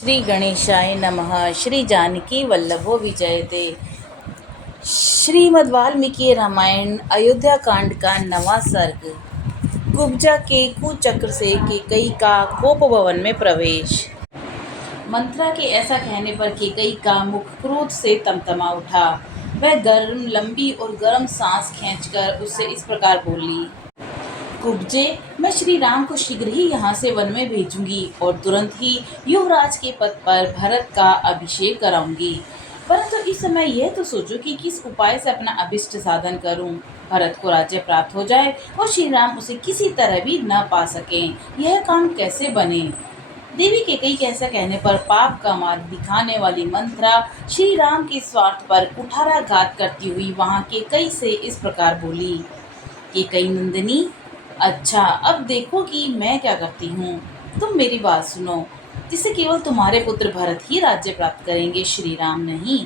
श्री गणेशाय नमः। श्री जानकी वल्लभो विजयते। श्रीमद् वाल्मीकि रामायण अयोध्या कांड का 9वां सर्ग। कुब्जा के कुचक्र से केकई का कोप भवन में प्रवेश। मंत्रा के ऐसा कहने पर केकई का मुख क्रोध से तमतमा उठा। वह लंबी और गर्म सांस खींचकर उससे इस प्रकार बोली, कुब्जे, मैं श्री राम को शीघ्र ही यहाँ से वन में भेजूंगी और तुरंत ही युवराज के पद पर भरत का अभिषेक कराऊंगी। परंतु इस समय यह तो सोचो कि किस उपाय से अपना अभिष्ट साधन करूं। भरत को राज्य प्राप्त हो जाए और श्री राम उसे किसी तरह भी न पा सकें, यह काम कैसे बने। देवी के कई कैसा कहने पर पाप का मार्ग दिखाने वाली मंत्रा श्री राम के स्वार्थ पर कुठाराघात करती हुई वहां के कई से इस प्रकार बोली, कि कई नंदिनी, अच्छा अब देखो कि मैं क्या करती हूँ। तुम मेरी बात सुनो, जिससे केवल तुम्हारे पुत्र भरत ही राज्य प्राप्त करेंगे, श्री राम नहीं।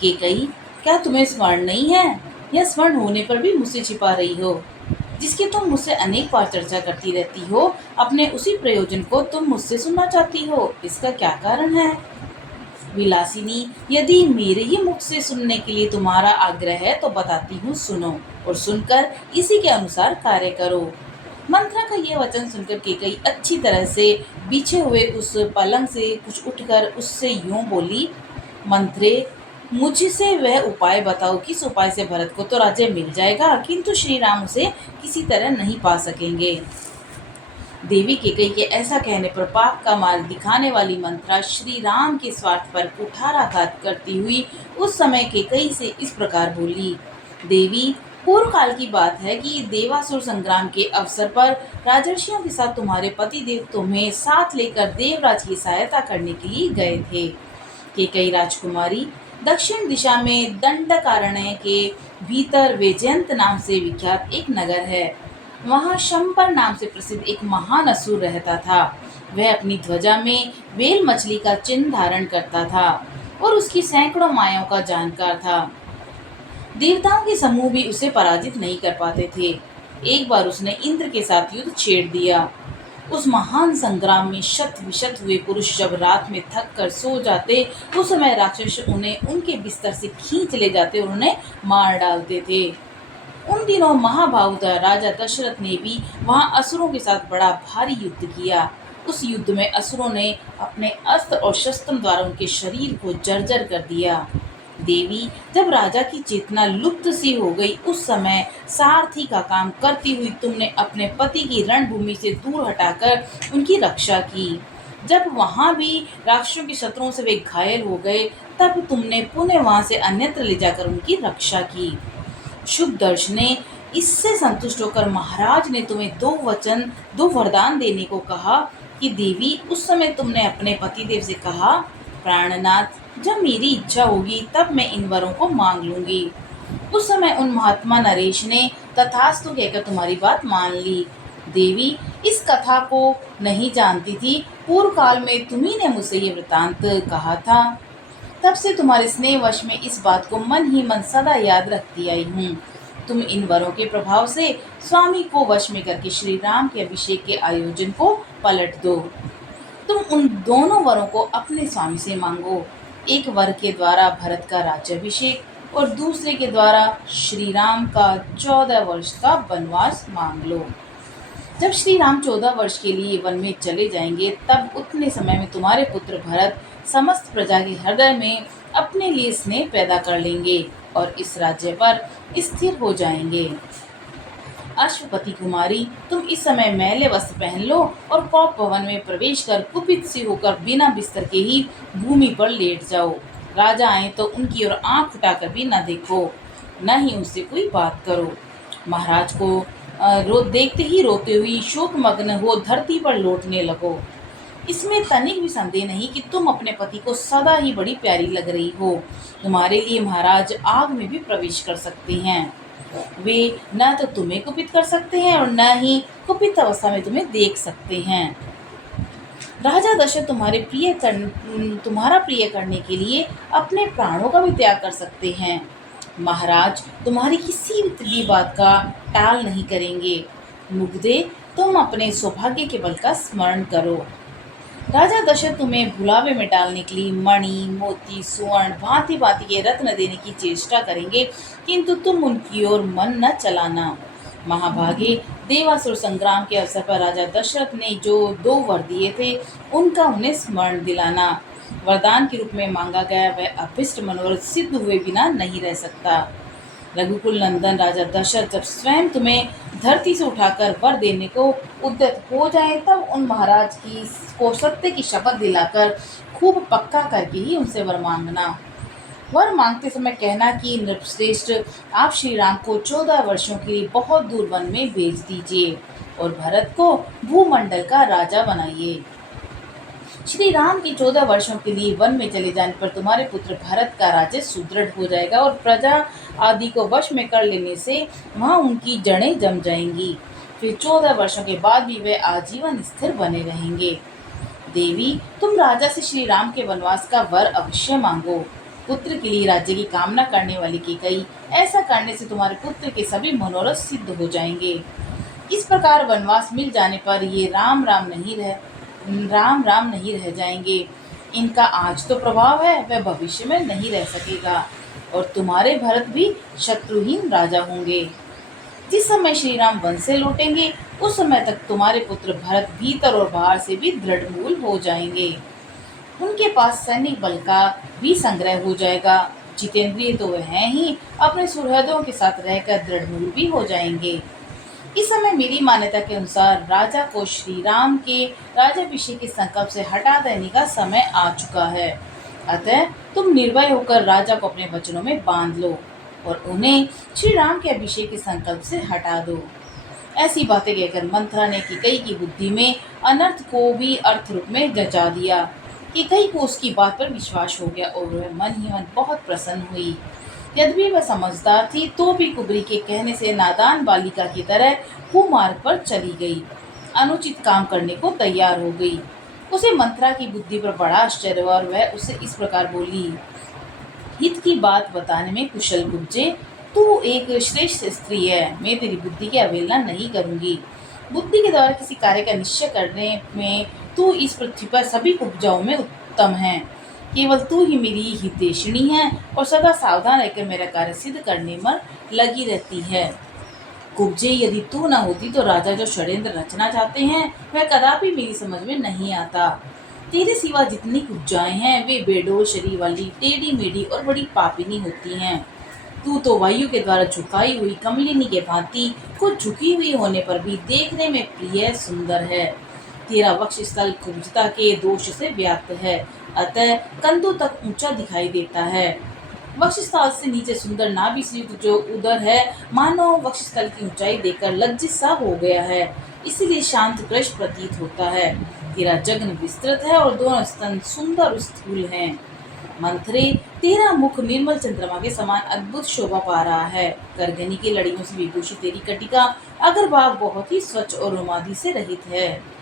केकई, क्या तुम्हें स्मरण नहीं है, या स्मरण होने पर भी मुझसे छिपा रही हो? जिसकी तुम मुझसे अनेक बार चर्चा करती रहती हो, अपने उसी प्रयोजन को तुम मुझसे सुनना चाहती हो, इसका क्या कारण है? विलासिनी, यदि मेरे ही मुख से सुनने के लिए तुम्हारा आग्रह है तो बताती हूँ, सुनो और सुनकर इसी के अनुसार कार्य करो। मंत्रा का यह वचन सुनकर केकई अच्छी तरह से बिछे हुए उस पलंग से कुछ उठकर उससे यूं बोली, मंत्रे, मुझसे वह उपाय बताओ, किस उपाय से भरत को तो राज्य मिल जाएगा, किंतु श्री राम उसे किसी तरह नहीं पा सकेंगे। देवी केकई के ऐसा कहने पर पाप का मार्ग दिखाने वाली मंत्रा श्री राम के स्वार्थ पर कुठाराघात करती हुई उस समय केकई से इस प्रकार बोली, देवी, पूर्व काल की बात है कि देवासुर संग्राम के अवसर पर राजर्षियों के साथ तुम्हारे पतिदेव तुम्हें साथ लेकर देवराज की सहायता करने के लिए गए थे। केकई राजकुमारी, दक्षिण दिशा में दंडकारण्य के भीतर वैजयंत नाम से विख्यात एक नगर है। वहाँ शंपर नाम से प्रसिद्ध एक महान असुर रहता था। वह अपनी ध्वजा में वेल मछली का चिन्ह धारण करता था और उसकी सैकड़ों मायाओं का जानकार था। देवताओं के समूह भी उसे पराजित नहीं कर पाते थे। एक बार उसने इंद्र के साथ युद्ध छेड़ दिया। उस महान संग्राम में शत विशत हुए पुरुष जब रात में थक कर सो जाते, उस समय राक्षस उन्हें उनके बिस्तर से खींच ले जाते और उन्हें मार डालते थे। उन दिनों महाभावुता राजा दशरथ ने भी वहां असुरों के साथ बड़ा भारी युद्ध किया। उस युद्ध में असुरों ने अपने अस्त्र और शस्त्रों द्वारा उनके शरीर को जर्जर कर दिया। देवी, जब राजा की चेतना लुप्त सी हो गई, उस समय सारथी का काम करती हुई तुमने अपने पति की रणभूमि से दूर हटाकर उनकी रक्षा की। जब वहां भी राक्षसों के शत्रुओं से वे घायल हो गए, तब तुमने पुनः वहां से अन्यत्र ले जाकर उनकी रक्षा की। शुभ दर्श ने इससे संतुष्ट होकर महाराज ने तुम्हें दो वरदान देने को कहा कि देवी, उस समय तुमने अपने पतिदेव से कहा, प्राणनाथ, जब मेरी इच्छा होगी तब मैं इन वरों को मांग लूंगी। उस समय उन महात्मा नरेश ने तथास्तु कहकर तुम्हारी बात मान ली। देवी, इस कथा को नहीं जानती थी, पूर्व काल में तुम्ही ने मुझसे ये वृतांत कहा था। तब से तुम्हारे स्नेहवश में इस बात को मन ही मन सदा याद रखती आई हूँ। तुम इन वरों के प्रभाव से स्वामी को वश में करके श्री राम के अभिषेक के आयोजन को पलट दो। तुम उन दोनों वरों को अपने स्वामी से मांगो। एक वर के द्वारा भरत का राज्याभिषेक और दूसरे के द्वारा श्री राम का 14 वर्ष का वनवास मांग लो। जब श्री राम 14 वर्ष के लिए वन में चले जाएंगे, तब उतने समय में तुम्हारे पुत्र भरत समस्त प्रजा के हृदय में अपने लिए स्नेह पैदा कर लेंगे और इस राज्य पर स्थिर हो जाएंगे। अश्वपति कुमारी, तुम इस समय मैले वस्त्र पहन लो और कौप भवन में प्रवेश कर कुपित सी होकर बिना बिस्तर के ही भूमि पर लेट जाओ। राजा आए तो उनकी ओर आंख उठाकर भी न देखो, न ही उनसे कोई बात करो। महाराज को देखते ही रोते हुई शोकमग्न हो धरती पर लौटने लगो। इसमें तनिक भी संदेह नहीं कि तुम अपने पति को सदा ही बड़ी प्यारी लग रही हो। तुम्हारे लिए महाराज आग में भी प्रवेश कर सकते हैं। वे न तो तुम्हें कुपित कर सकते हैं और न ही कुपित अवस्था में तुम्हें देख सकते हैं। राजा दशरथ तुम्हारा प्रिय करने के लिए अपने प्राणों का भी त्याग कर सकते हैं। महाराज तुम्हारी किसी भी बात का टाल नहीं करेंगे। मुग्धे, तुम अपने सौभाग्य के बल का स्मरण करो। राजा दशरथ तुम्हें भुलावे में डालने के लिए मणि, मोती, स्वर्ण, भांति भांति के रत्न देने की चेष्टा करेंगे, किंतु तुम उनकी ओर मन न चलाना। महाभागे, देवासुर संग्राम के अवसर पर राजा दशरथ ने जो 2 वर दिए थे, उनका उन्हें स्मरण दिलाना। वरदान के रूप में मांगा गया वह अभिष्ट मनोरथ सिद्ध हुए बिना नहीं रह सकता। रघुकुल नंदन राजा दशरथ जब स्वयं तुम्हें धरती से उठाकर वर देने को उद्यत हो जाए, तब उन महाराज की को सत्य की शपथ दिलाकर खूब पक्का करके ही उनसे वर मांगना। वर मांगते समय कहना कि नृपश्रेष्ठ, आप श्री राम को 14 वर्षों के लिए बहुत दूर वन में भेज दीजिए और भरत को भूमंडल का राजा बनाइए। श्री राम के 14 वर्षों के लिए वन में चले जाने पर तुम्हारे पुत्र भरत का राज्य सुदृढ़ हो जाएगा और प्रजा आदि को वश में कर लेने से वहाँ उनकी जड़ें जम जाएंगी। फिर 14 वर्षों के बाद भी वे आजीवन स्थिर बने रहेंगे। देवी, तुम राजा से श्री राम के वनवास का वर अवश्य मांगो। पुत्र के लिए राज्य की कामना करने वाली कैकेयी, ऐसा करने से तुम्हारे पुत्र के सभी मनोरथ सिद्ध हो जाएंगे। इस प्रकार वनवास मिल जाने पर ये राम राम नहीं रह जाएंगे। इनका आज तो प्रभाव है, वह भविष्य में नहीं रह सकेगा और तुम्हारे भरत भी शत्रुहीन राजा होंगे। जिस समय श्री राम वन से लौटेंगे, उस समय तक तुम्हारे पुत्र भरत भीतर और बाहर से भी दृढ़मूल हो जाएंगे। उनके पास सैनिक बल का भी संग्रह हो जाएगा। जितेंद्रिय तो वह हैं ही, अपने सुहृदों के साथ रहकर दृढ़मूल भी हो जाएंगे। इस समय मेरी मान्यता के अनुसार राजा को श्री राम के राज्याभिषेक के संकल्प से हटा देने का समय आ चुका है। अतः तुम निर्भय होकर राजा को अपने वचनों में बांध लो और उन्हें श्री राम के अभिषेक के संकल्प से हटा दो। ऐसी बातें कहकर मंथरा ने कैकेयी की बुद्धि में अनर्थ को भी अर्थ रूप में जचा दिया। कैकेयी को उसकी बात पर विश्वास हो गया और वह मन ही मन बहुत प्रसन्न हुई। यद्यपि वह समझदार थी, तो भी कुबरी के कहने से नादान बालिका की तरह कुमार्ग पर चली गई, अनुचित काम करने को तैयार हो गई। उसे मंथरा की बुद्धि पर बड़ा आश्चर्य हुआ और वह उससे इस प्रकार बोली, हित की बात बताने में कुशल कुब्जे, तू एक श्रेष्ठ स्त्री है, मैं तेरी बुद्धि की अवहेलना नहीं करूंगी। बुद्धि के द्वारा किसी कार्य का निश्चय करने में तू इस पृथ्वी पर सभी उपजाओं में उत्तम है। केवल तू ही मेरी हितैषिणी है और सदा सावधान रहकर मेरा कार्य सिद्ध करने में लगी रहती है। कुब्जे, यदि तू न होती तो राजा जो षड्यंत्र रचना चाहते हैं वह कदापि मेरी समझ में नहीं आता। तेरे सिवा जितनी कुब्जाएं हैं वे बेडोल शरीर वाली, टेढ़ी मेढ़ी और बड़ी पापिनी होती हैं। तू तो वायु के द्वारा झुकाई हुई कमलिनी के भांति कुछ झुकी हुई होने पर भी देखने में प्रिय सुंदर है। तेरा वक्षस्थल कुब्जता के दोष से व्याप्त है, अतः कंधों तक ऊंचा दिखाई देता है। वक्षस्थल से नीचे सुंदर नाभि से युक्त जो उदर है, मानो वक्षस्थल की ऊंचाई देखकर लज्जित सा हो गया है, इसीलिए शांत कृष्ण प्रतीत होता है। तेरा जघन विस्तृत है और दोनों स्तन सुंदर स्थूल हैं। मंथरे, तेरा मुख निर्मल चंद्रमा के समान अद्भुत शोभा पा रहा है। करगनी की लड़ियों से विभूषित तेरी कटिका अग्रभाग बहुत ही स्वच्छ और रोमादी से रहित है।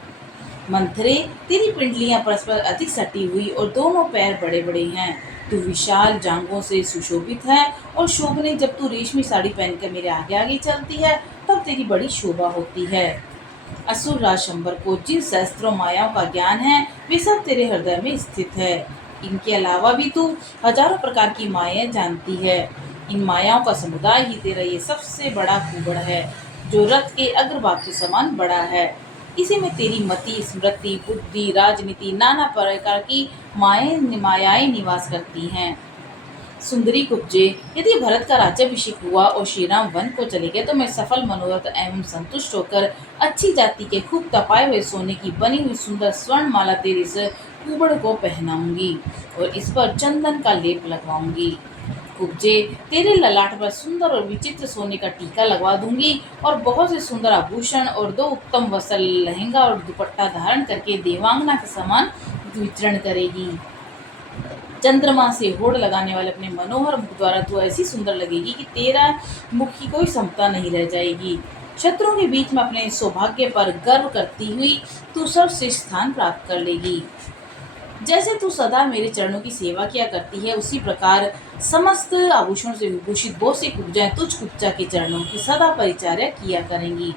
मंथरे, तेरी पिंडलियां परस्पर अधिक सटी हुई और दोनों पैर बड़े बड़े हैं। तू विशाल जांघों से सुशोभित है और शोभने जब तू रेशमी साड़ी पहनकर मेरे आगे आगे चलती है, तब तेरी बड़ी शोभा होती है। असुर राज शंबर को जिन सहस्त्रों मायाओं का ज्ञान है, वे सब तेरे हृदय में स्थित है। इनके अलावा भी तू हजारों प्रकार की मायाएं जानती है। इन मायाओं का समुदाय ही तेरा ये सबसे बड़ा कुबड़ है, जो रथ के अग्रभाग के समान बड़ा है। इसी में तेरी मति, स्मृति, बुद्धि, राजनीति, नाना प्रकार की मायाएं निवास करती हैं। सुंदरी कुब्जे, यदि भरत का राज्याभिषेक हुआ और श्री राम वन को चले गए, तो मैं सफल मनोरथ एवं संतुष्ट होकर अच्छी जाति के खूब तपाए हुए सोने की बनी हुई सुंदर स्वर्ण माला तेरे इस कुबड़ को पहनाऊंगी और इस पर चंदन का लेप लगवाऊंगी। कुब्जे, तेरे ललाट पर सुंदर और विचित्र सोने का टीका लगवा दूंगी और बहुत से सुंदर आभूषण और 2 उत्तम वस्त्र, लहंगा और दुपट्टा धारण करके देवांगना के समान विचरण करेगी। चंद्रमा से होड़ लगाने वाले अपने मनोहर मुख द्वारा तू ऐसी सुंदर लगेगी कि तेरा मुख की कोई समता नहीं रह जाएगी। शत्रुओं के बीच में अपने सौभाग्य पर गर्व करती हुई तू सर्वश्रेष्ठ स्थान प्राप्त कर लेगी। जैसे तू सदा मेरे चरणों की सेवा किया करती है, उसी प्रकार समस्त आभूषणों से विभूषित बहुत सी कुब्जाएं तुझ कुब्जा के चरणों की सदा परिचर्या किया करेंगी।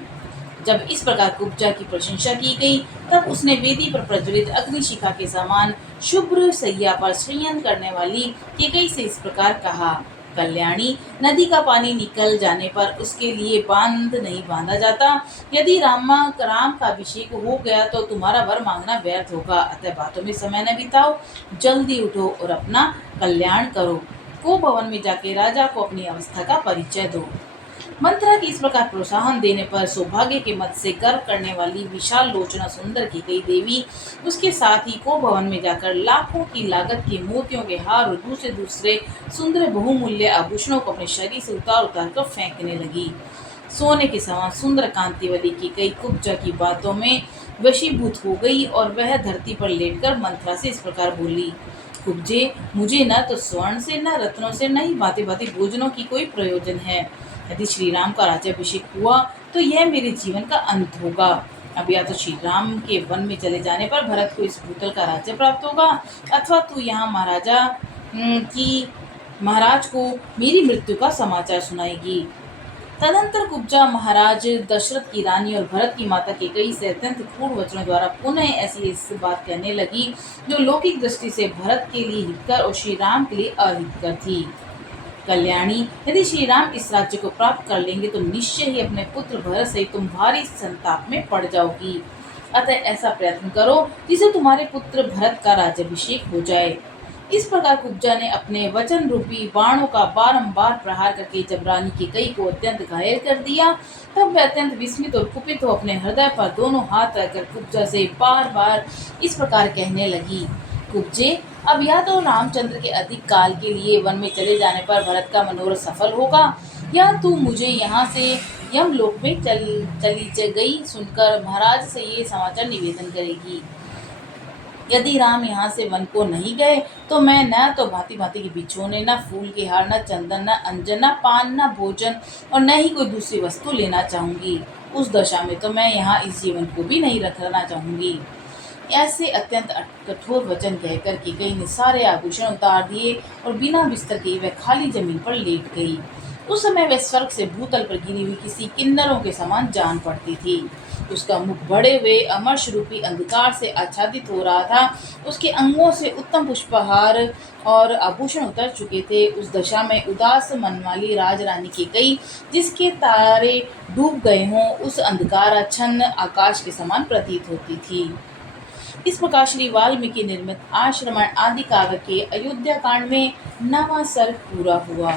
जब इस प्रकार कुब्जा की प्रशंसा की गई, तब उसने वेदी पर प्रज्वलित अग्निशिखा के समान शुभ्र सैया पर शयन करने वाली केकई से इस प्रकार कहा, कल्याणी, नदी का पानी निकल जाने पर उसके लिए बांध नहीं बांधा जाता। यदि राम का अभिषेक हो गया तो तुम्हारा वर मांगना व्यर्थ होगा। अतः बातों में समय न बिताओ, जल्दी उठो और अपना कल्याण करो। को भवन में जाके राजा को अपनी अवस्था का परिचय दो। मंत्रा की इस प्रकार प्रोत्साहन देने पर सौभाग्य के मत से गर्व करने वाली विशाल लोचना सुंदर की गई देवी उसके साथ ही को भवन में जाकर लाखों की लागत के मोतियों के हार और दूसरे दूसरे सुंदर बहुमूल्य आभूषणों को अपने शरीर से उतार उतार कर फेंकने लगी। सोने के समान सुंदर कांति वाली की गई कुब्जा की बातों में वशीभूत हो गई और वह धरती पर लेटकर मंत्रा से इस प्रकार बोली, कुब्जे, मुझे न तो स्वर्ण से न रत्नों से न ही भांति भांति भोजनों की कोई प्रयोजन है। यदि श्री राम का राज्याभिषेक हुआ तो यह मेरे जीवन का अंत होगा। अब या तो श्री राम के वन में चले जाने पर भरत को इस भूतल का राज्य प्राप्त होगा, अथवा तू यहाँ महाराज को मेरी मृत्यु का समाचार सुनाएगी। तदंतर कुब्जा महाराज दशरथ की रानी और भरत की माता केकई से अत्यंत क्रूर वचनों द्वारा पुनः ऐसी बात कहने लगी जो लौकिक दृष्टि से भरत के लिए हितकर और श्री राम के लिए अहितकर थी। कल्याणी, यदि श्री राम इस राज्य को प्राप्त कर लेंगे तो निश्चय ही अपने पुत्र भरत से तुम भारी संताप में पड़ जाओगी। अतः ऐसा प्रयत्न करो जिसे तुम्हारे पुत्र भरत का राज्याभिषेक हो जाए। इस प्रकार कुब्जा ने अपने वचन रूपी बाणों का बारंबार प्रहार करके जब रानी केकई को अत्यंत घायल कर दिया, तब वह अत्यंत विस्मित और कुपित हो अपने हृदय पर दोनों हाथ रखकर कुब्जा से बार बार इस प्रकार कहने लगी, कुब्जे, अब या तो रामचंद्र के अधिक काल के लिए वन में चले जाने पर भरत का मनोरथ सफल होगा, या तू मुझे यहाँ से यमलोक में चली गई सुनकर महाराज से ये समाचार निवेदन करेगी। यदि राम यहाँ से वन को नहीं गए तो मैं न तो भांति भांति के बिछोने, न फूल के हार, न चंदन, न अंजन, न पान, न भोजन और न ही कोई दूसरी वस्तु लेना चाहूँगी। उस दशा में तो मैं यहाँ इस जीवन को भी नहीं रखना चाहूँगी। ऐसे अत्यंत कठोर वचन कहकर केकई ने सारे आभूषण उतार दिए और बिना बिस्तर के वह खाली जमीन पर लेट गई। उस समय वह स्वर्ग से भूतल पर गिरी हुई किसी किन्नरों के समान जान पड़ती थी। उसका मुख बड़े हुए अमर्ष रूपी अंधकार से आच्छादित हो रहा था। उसके अंगों से उत्तम पुष्पहार और आभूषण उतर चुके थे। उस दशा में उदास मन वाली राजरानी केकई, जिसके तारे डूब गए हों, उस अंधकाराच्छन्न आकाश के समान प्रतीत होती थी। इस प्रकार श्री वाल्मीकि निर्मित आश्रमण आदि काव्य के अयोध्या कांड में 9वां सर्ग पूरा हुआ।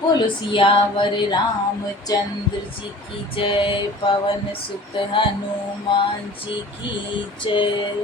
बोलो सियावर रामचंद्र जी की जय, पवन सुत हनुमान जी की जय।